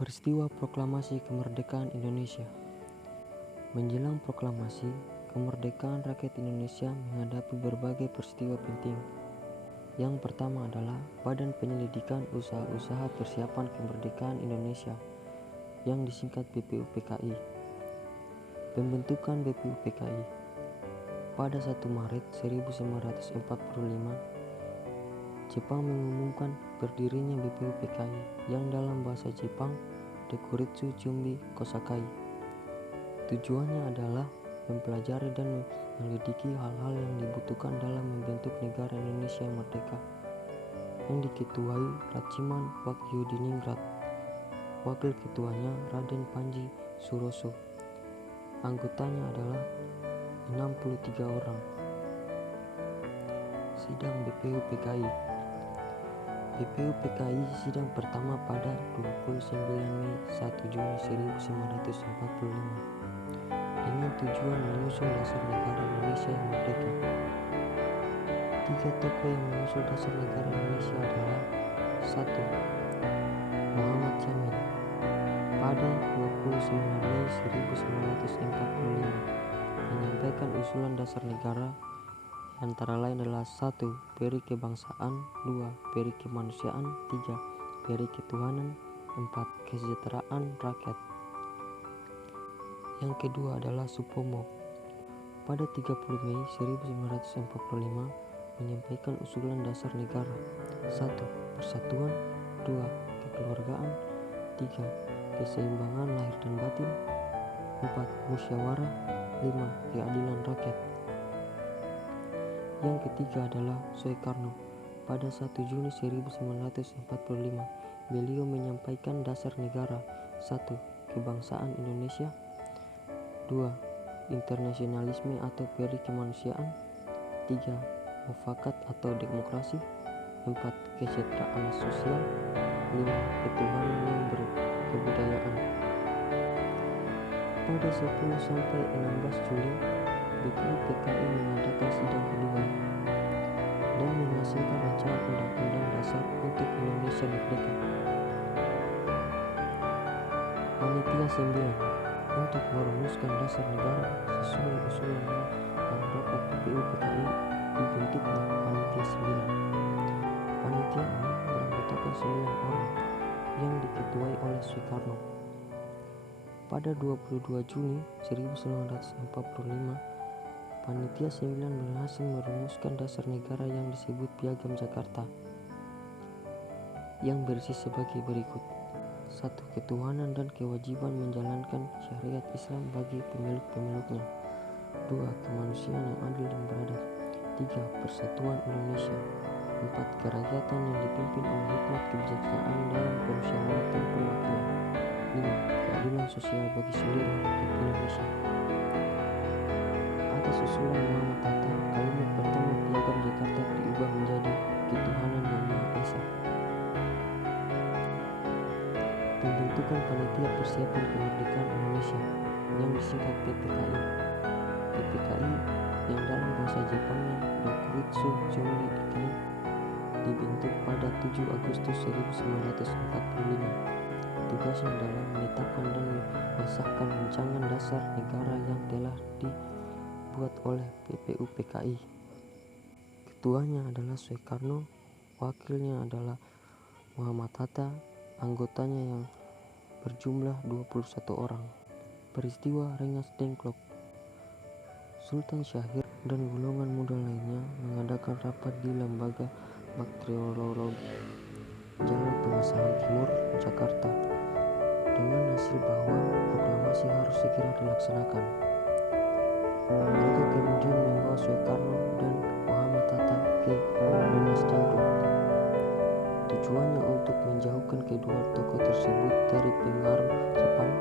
Peristiwa Proklamasi Kemerdekaan Indonesia. Menjelang proklamasi kemerdekaan rakyat Indonesia menghadapi berbagai peristiwa penting. Yang pertama adalah Badan Penyelidikan Usaha-usaha Persiapan Kemerdekaan Indonesia yang disingkat BPUPKI. Pembentukan BPUPKI. Pada 1 Maret 1945, Jepang mengumumkan berdirinya BPUPKI yang dalam bahasa Jepang Dokuritsu Chumbi Kosakai. Tujuannya adalah mempelajari dan menyelidiki hal-hal yang dibutuhkan dalam membentuk negara Indonesia yang merdeka, yang diketuai Raciman Wakyudiningrat. Wakil ketuanya Raden Panji Suroso. Anggotanya adalah 63 orang. Sidang BPUPKI. BPUPKI sidang pertama pada 29 Mei 1 Juni 1945 dengan tujuan menyusun dasar negara Indonesia yang merdeka. 3 tokoh yang menyusun dasar negara Indonesia adalah 1. Muhammad Yamin. Pada 29 Mei 1945 menyampaikan usulan dasar negara antara lain adalah 1. Peri kebangsaan, 2. Peri kemanusiaan, 3. Peri ketuhanan, 4. Kesejahteraan rakyat. Yang kedua adalah Supomo. Pada 30 Mei 1945 menyampaikan usulan dasar negara. 1. Persatuan, 2. Kekeluargaan, 3. Keseimbangan lahir dan batin, 4. Musyawarah, 5. Keadilan rakyat. Yang ketiga adalah Soekarno. Pada 1 Juni 1945, beliau menyampaikan dasar negara. 1. Kebangsaan Indonesia, 2. Internasionalisme atau peri kemanusiaan, 3. Mufakat atau demokrasi, 4. Kesejahteraan sosial, 5. Ketuhanan yang berkebudayaan. Pada 10 sampai 16 Juli BPUPKI mengadakan sidang kedua dan menghasilkan rancangan undang-undang dasar untuk Indonesia merdeka. Panitia 9 untuk merumuskan dasar negara sesuai usulan anggota BPUPKI dibentuknya Panitia 9. Panitia ini beranggotakan 9 orang yang diketuai oleh Soekarno. Pada 22 Juni 1945 Panitia 9 berhasil merumuskan dasar negara yang disebut Piagam Jakarta yang berisi sebagai berikut. 1. Ketuhanan dan kewajiban menjalankan syariat Islam bagi pemilik-pemiliknya. 2. Kemanusiaan yang adil dan beradab. 3. Persatuan Indonesia. 4. Kerakyatan yang dipimpin oleh hikmat kebijaksanaan dalam permusyawaratan perwakilan. 5. Keadilan sosial bagi seluruh rakyat Indonesia. Atas usulan Muhammad Hatta, kalimat pertama Piagam Jakarta diubah menjadi Ketuhanan yang Maha Esa. Pembentukan Panitia Persiapan Kemerdekaan Indonesia yang disingkat PPKI. PPKI yang dalam bahasa Jepangnya Dokuritsu Chumbi Kosakai dibentuk pada 7 Agustus 1945. Tugasnya adalah menetapkan dan mengesahkan rancangan dasar negara yang telah dibuat oleh BPUPKI. Ketuanya adalah Soekarno, wakilnya adalah Muhammad Hatta, anggotanya yang berjumlah 21 orang. Peristiwa Rengas Dengklok. Sultan Syahrir dan golongan muda lainnya mengadakan rapat di Lembaga Bakteriologi Jalan Pengasahan Timur, Jakarta, dengan hasil bahwa proklamasi harus segera dilaksanakan. Mereka kemudian membawa Soekarno dan Muhammad Hatta ke Rengas Dengklok. Tujuannya untuk menjauhkan kedua tokoh tersebut dari pengaruh Jepang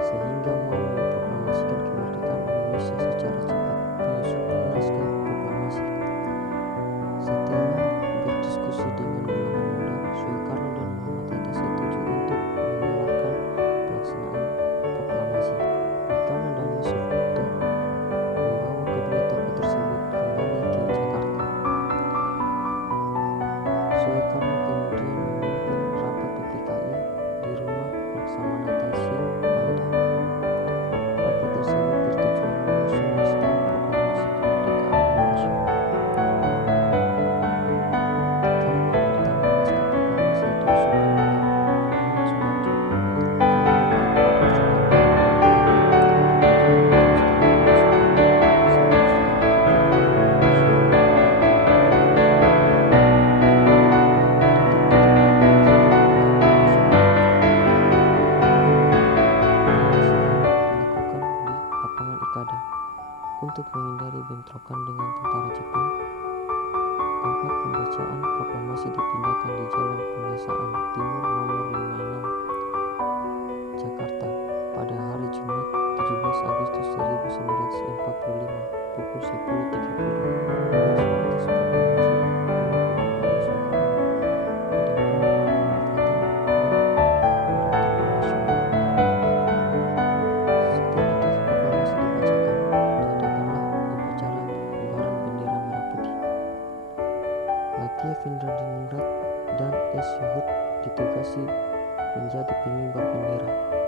sehingga mau memproklamasikan kemerdekaan Indonesia secara cepat. Penyusunan naskah proklamasi. Setelah berdiskusi dengan golongan muda, Soekarno dan Muhammad Hatta setuju untuk menjalankan pelaksanaan proklamasi. Bikana dan Yusuf Tito membawa kedua tokoh tersebut kembali ke Jakarta. Soekarno kemudian memimpin rapat PPKI di rumah Laksamana Taisin Maeda. Rapat tersebut bertujuan menyusun naskah proklamasi kemerdekaan Indonesia. Kalimat pertama naskah proklamasi diusulkan oleh Muhammad Subarjo. Untuk menghindari bentrokan dengan tentara Jepang, tempat pembacaan proklamasi dipindahkan di Jalan Pengasaan Timur nomor 56, Jakarta, pada hari Jumat 17 Agustus 1945 pukul 10.30. Latia Vindradiningrat dan S. Yahud ditugasi menjadi pengibar bendera.